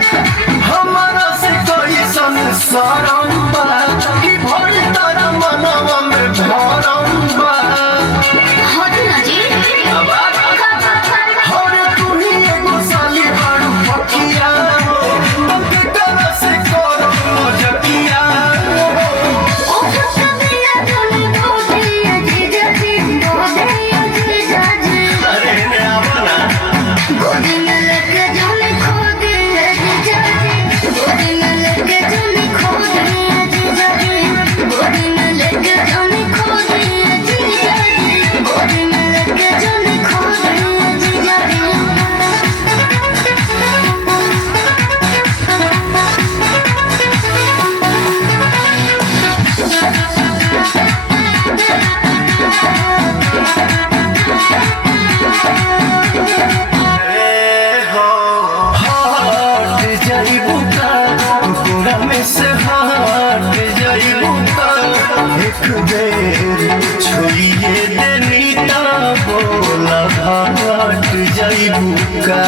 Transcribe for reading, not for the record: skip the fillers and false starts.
हमारा से कोई संसारम बा कि भर तारा मनवा में भरम बा हट ना जी हर तू ही एगो साली बारू पकिया तब करा से करो मजकिया ओ कबिला तुम बोले जीजा जी बोले जीजा जी अरे ने आवना गोदी में लेके जाने खो दे जीजा जी गोदी में लेके जाने खो दे जीजा जी गोदी में लेके जाने खो दे जीजा जी गोदी में लेके जाने खो दे जीजा हट जाइबू का गोरा में से हट जाइबू का एक बेर छोड़िए देनी ता बोला हट जाइबू का